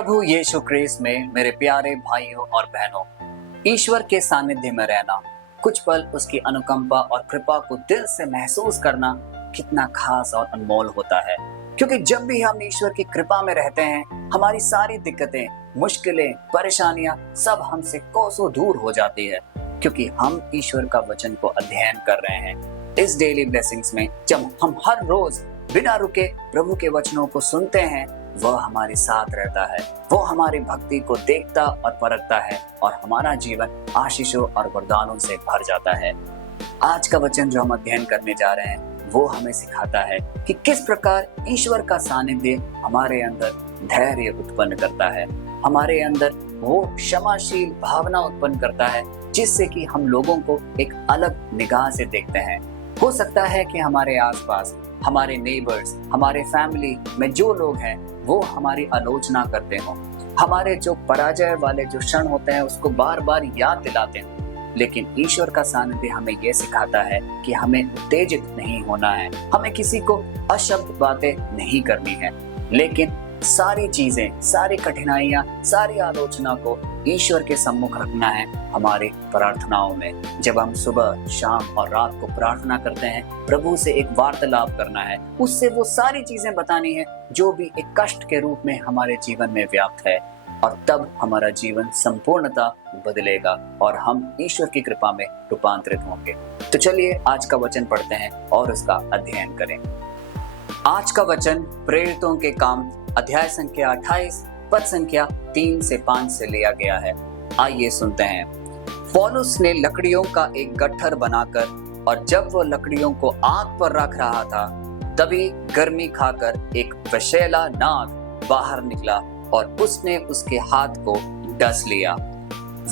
प्रभु यीशु क्रिस्त में मेरे प्यारे भाइयों और बहनों, ईश्वर के सानिध्य में रहना, कुछ पल उसकी अनुकंपा और कृपा को दिल से महसूस करना कितना खास और अनमोल होता है। क्योंकि जब भी हम ईश्वर की कृपा में रहते हैं, हमारी सारी दिक्कतें, मुश्किलें, परेशानियां सब हमसे कोसों दूर हो जाती है, क्योंकि हम ईश्वर का वचन को अध्ययन कर रहे हैं। इस डेली ब्लेसिंग्स में जब हम हर रोज बिना रुके प्रभु के वचनों को सुनते हैं, वह हमारे साथ रहता है, वो हमारी भक्ति को देखता और परखता है और हमारा जीवन आशीषों और वरदानों से भर जाता है। आज का वचन जो हम अध्ययन करने जा रहे हैं, वो हमें सिखाता है कि किस प्रकार ईश्वर का सानिध्य हमारे अंदर धैर्य उत्पन्न करता है, हमारे अंदर वो क्षमाशील भावना उत्पन्न करता है, जिससे कि हम लोगों को एक अलग निगाह से देखते हैं। हो सकता है कि हमारे आसपास, हमारे नेबर्स, हमारे फैमिली में जो लोग हैं, वो हमारी आलोचना करते हो, हमारे जो पराजय वाले जो क्षण होते हैं उसको बार बार याद दिलाते हो। लेकिन ईश्वर का सानिध्य हमें ये सिखाता है कि हमें उत्तेजित नहीं होना है, हमें किसी को अशब्द बातें नहीं करनी है, लेकिन सारी चीजें, सारी कठिनाइयां, सारी आलोचना को ईश्वर के सम्मुख रखना है हमारी प्रार्थनाओं में। जब हम सुबह, शाम और रात को प्रार्थना करते हैं, प्रभु से एक वार्तालाप करना है, उससे वो सारी चीजें बतानी है जो भी एक कष्ट के रूप में हमारे जीवन में व्याप्त है, और तब हमारा जीवन संपूर्णता बदलेगा और हम ईश्वर की कृपा में रूपांतरित होंगे। तो चलिए आज का वचन पढ़ते हैं और उसका अध्ययन करें। आज का वचन प्रेरितों के काम अध्याय संख्या 28 पद संख्या 3 से 5 से लिया गया है। आइए सुनते हैं। पौलुस ने लकड़ियों का एक गट्ठर बनाकर, और जब वो लकड़ियों को आग पर रख रहा था, तभी गर्मी खाकर एक विषैला नाग बाहर निकला और उसने उसके हाथ को डस लिया।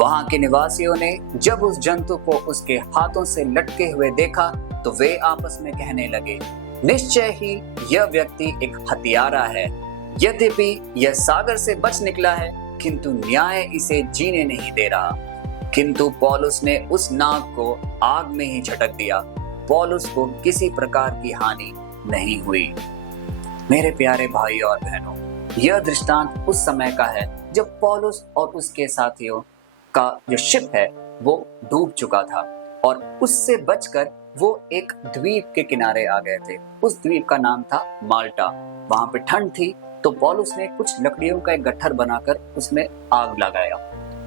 वहां के निवासियों ने जब उस जंतु को उसके हाथों से लटके हुए देखा, तो वे आपस में कहने लगे, निश्चय ही यह व्यक्ति एक हत्यारा है। यद्यपि यह सागर से बच निकला है, किंतु न्याय इसे जीने नहीं दे रहा। किंतु पौलुस ने उस नाग को आग में ही झटक दिया। पौलुस को किसी प्रकार की हानि नहीं हुई। मेरे प्यारे भाई और बहनों, यह दृष्टांत उस समय का है जब पौलुस और उसके साथियों का जो शिप है वो डूब चुका था, और उससे बचकर वो एक द्वीप के किनारे आ गए थे। उस द्वीप का नाम था माल्टा। वहां पे ठंड थी, तो पौलुस ने कुछ लकड़ियों का एक गट्ठर बनाकर उसमें आग लगाया,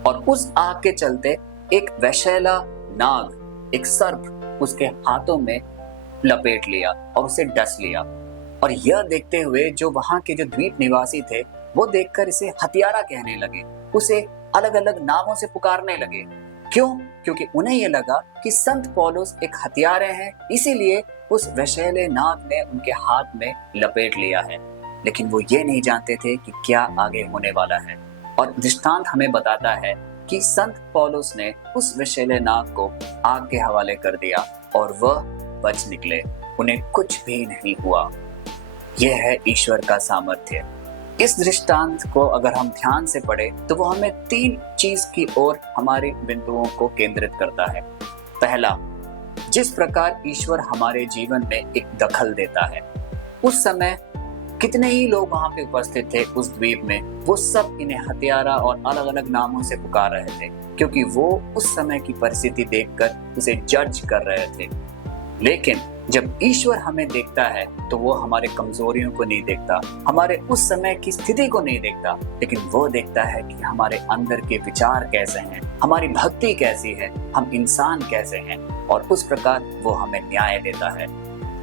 और उस आग के चलते एक वैशैला नाग, एक सर्प उसके हाथों में लपेट लिया और उसे डस लिया। और यह देखते हुए जो वहां के जो द्वीप निवासी थे, वो देखकर इसे हत्यारा कहने लगे, उसे अलग अलग नामों से पुकारने लगे। क्यों? क्योंकि उन्हें यह लगा कि संत पौलुस एक हत्यारे हैं, इसीलिए उस वैशैले नाग ने उनके हाथ में लपेट लिया है। लेकिन वो ये नहीं जानते थे कि क्या आगे होने वाला है। और दृष्टांत हमें बताता है कि संत पौलुस ने उस विषैले नाग को आग के हवाले कर दिया और वह बच निकले, उन्हें कुछ भी नहीं हुआ। यह है ईश्वर का सामर्थ्य। इस दृष्टांत को अगर हम ध्यान से पढ़ें, तो वो हमें 3 चीज की ओर हमारे बिंदुओं को केंद्रित करता है। पहला, जिस प्रकार ईश्वर हमारे जीवन में एक दखल देता है। उस समय कितने ही लोग वहां पे उपस्थित थे उस द्वीप में, वो सब इन्हें हत्यारा और अलग अलग नामों से पुकार रहे थे, क्योंकि वो उस समय की परिस्थिति देखकर उसे जज कर रहे थे। लेकिन जब ईश्वर हमें देखता है, तो वो हमारे कमजोरियों को नहीं देखता, हमारे उस समय की स्थिति को नहीं देखता, लेकिन वो देखता है कि हमारे अंदर के विचार कैसे हैं, हमारी भक्ति कैसी है, हम इंसान कैसे हैं, और उस प्रकार वो हमें न्याय देता है।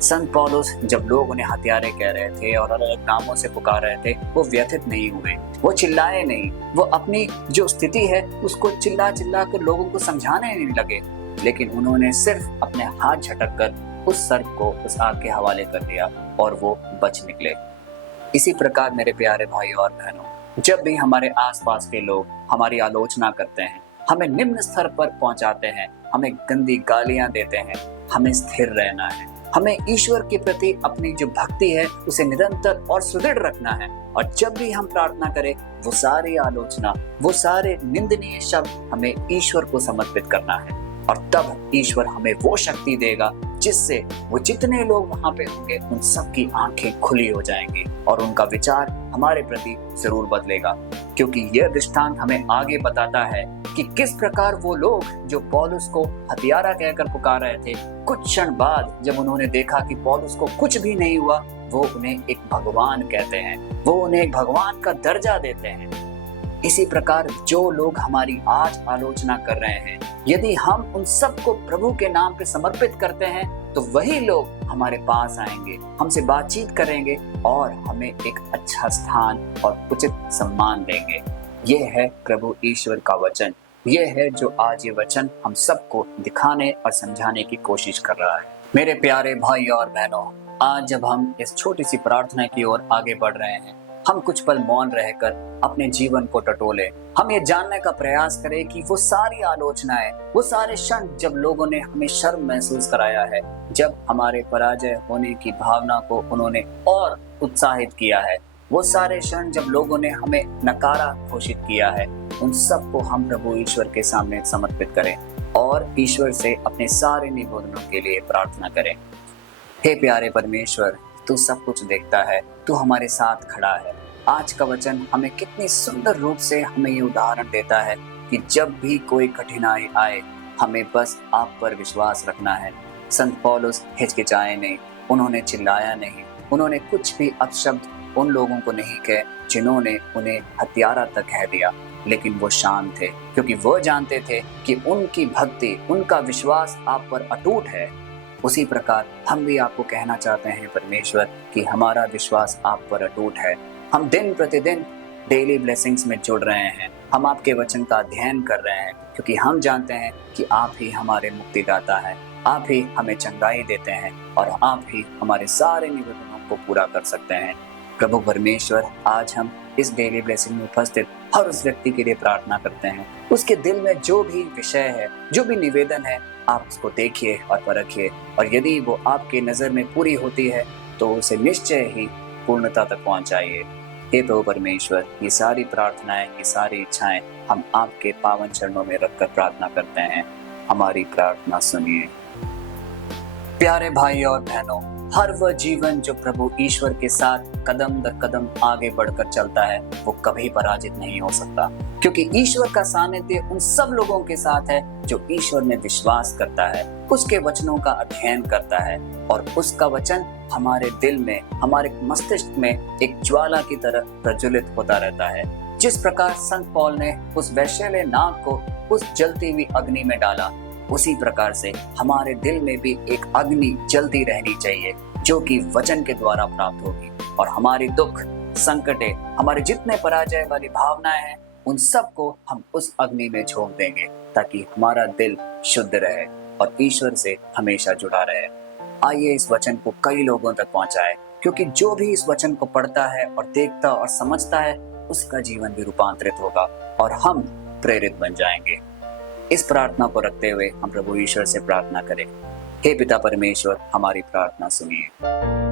संत पौलुस जब लोग उन्हें हत्यारे कह रहे थे और अलग अलग नामों से पुकार रहे थे, वो व्यथित नहीं हुए, वो चिल्लाए नहीं, वो अपनी जो स्थिति है उसको चिल्ला चिल्ला कर लोगों को समझाने नहीं लगे, लेकिन उन्होंने सिर्फ अपने हाथ झटक कर उस सर्प को उस आग के हवाले कर दिया और वो बच निकले। इसी प्रकार मेरे प्यारे भाई और बहनों, जब भी हमारे आसपास के लोग हमारी आलोचना करते हैं, हमें निम्न स्तर पर पहुंचाते हैं, हमें गंदी गालियां देते हैं, हमें स्थिर रहना है। हमें ईश्वर के प्रति अपनी जो भक्ति है उसे निरंतर और सुदृढ़ रखना है, और जब भी हम प्रार्थना करें, वो सारी आलोचना, वो सारे निंदनीय शब्द हमें ईश्वर को समर्पित करना है, और तब ईश्वर हमें वो शक्ति देगा जिससे वो जितने लोग वहां पे होंगे, उन सबकी आंखें खुली हो जाएंगी और उनका विचार हमारे प्रति जरूर बदलेगा, क्योंकि यह दृष्टांत हमें आगे बताता है कि किस प्रकार वो लोग जो पौलुस को हत्यारा कहकर पुकार रहे थे, कुछ क्षण बाद जब उन्होंने देखा कि पौलुस को कुछ भी नहीं हुआ, वो उन्हें एक भगवान कहते हैं, वो उन्हें एक भगवान का दर्जा देते हैं। इसी प्रकार जो लोग हमारी आज आलोचना कर रहे हैं, यदि हम उन सबको प्रभु के नाम पे समर्पित करते हैं तो वही लोग हमारे पास आएंगे, हमसे बातचीत करेंगे और हमें एक अच्छा स्थान और उचित सम्मान देंगे। यह है प्रभु ईश्वर का वचन। यह है जो आज ये वचन हम सबको दिखाने और समझाने की कोशिश कर रहा है। मेरे प्यारे भाई और बहनों, आज जब हम इस छोटी सी प्रार्थना की ओर आगे बढ़ रहे हैं, हम कुछ पल मौन रहकर अपने जीवन को टटोले। हम ये जानने का प्रयास करें कि वो सारी आलोचनाएं, वो सारे क्षण जब लोगों ने हमें शर्म महसूस कराया है, जब हमारे पराजय होने की भावना को उन्होंने और उत्साहित किया है, वो सारे क्षण जब लोगों ने हमें नकारा घोषित किया है, उन सब को हम प्रभु ईश्वर के सामने समर्पित करें और ईश्वर से अपने सारे निवेदनों के लिए प्रार्थना करें। हे प्यारे परमेश्वर, तू सब कुछ देखता है, तू हमारे साथ खड़ा है। आज का वचन हमें कितनी सुंदर रूप से हमें ये उदाहरण देता है कि जब भी कोई कठिनाई आए, हमें बस आप पर विश्वास रखना है। संत पौलुस हिचकिचाए नहीं, उन्होंने चिल्लाया नहीं, उन्होंने कुछ भी अपशब्द उन लोगों को नहीं कहे जिन्होंने उन्हें हत्यारा तक कह दिया, लेकिन वो शांत थे, क्योंकि वो जानते थे कि उनकी भक्ति, उनका विश्वास आप पर अटूट है। उसी प्रकार हम भी आपको कहना चाहते हैं परमेश्वर कि हमारा विश्वास आप पर अटूट है। हम दिन प्रतिदिन डेली ब्लेसिंग्स में जुड़ रहे हैं, हम आपके वचन का अध्ययन कर रहे हैं, क्योंकि हम जानते हैं कि आप ही हमारे मुक्तिदाता हैं, आप ही हमें चंगाई देते हैं और आप ही हमारे सारे निवेदनों को पूरा कर सकते हैं। प्रभु परमेश्वर, आज हम इस डेली ब्लेसिंग में उपस्थित हर उस व्यक्ति के लिए प्रार्थना करते हैं। उसके दिल में जो भी विषय है, जो भी निवेदन है, आप उसको देखिए और परखिए, और यदि वो आपके नज़र में पूरी होती है तो उसे निश्चय ही पूर्णता तक पहुंचाइए। हे प्रभु परमेश्वर, ये सारी प्रार्थनाएं, ये सारी इच्छाएं हम आपके पावन चरणों में रखकर प्रार्थना करते हैं। हमारी प्रार्थना सुनिए। प्यारे भाई और बहनों, हर वह जीवन जो प्रभु ईश्वर के साथ कदम दर कदम आगे बढ़कर चलता है, वो कभी पराजित नहीं हो सकता, क्योंकि ईश्वर का सानिध्य उन सब लोगों के साथ है जो ईश्वर में विश्वास करता है, उसके वचनों का अध्ययन करता है, और उसका वचन हमारे दिल में, हमारे मस्तिष्क में एक ज्वाला की तरह प्रज्वलित होता रहता है। जिस प्रकार संत पौल ने उस वैश्यालय नाग को उस जलती हुई अग्नि में डाला, उसी प्रकार से हमारे दिल में भी एक अग्नि जलती रहनी चाहिए, जो कि वचन के द्वारा प्राप्त होगी, और हमारी दुख, संकटे, हमारे जितने पराजय वाली भावनाएं हैं, उन सब को हम उस अग्नि में झोंक देंगे, ताकि हमारा दिल शुद्ध रहे और ईश्वर से हमेशा जुड़ा रहे। आइए इस वचन को कई लोगों तक पहुंचाएं, क्योंकि जो भी इस वचन को पढ़ता है और देखता और समझता है, उसका जीवन भी रूपांतरित होगा और हम प्रेरित बन जाएंगे। इस प्रार्थना को रखते हुए हम प्रभु ईश्वर से प्रार्थना करें। हे पिता परमेश्वर, हमारी प्रार्थना सुनिए।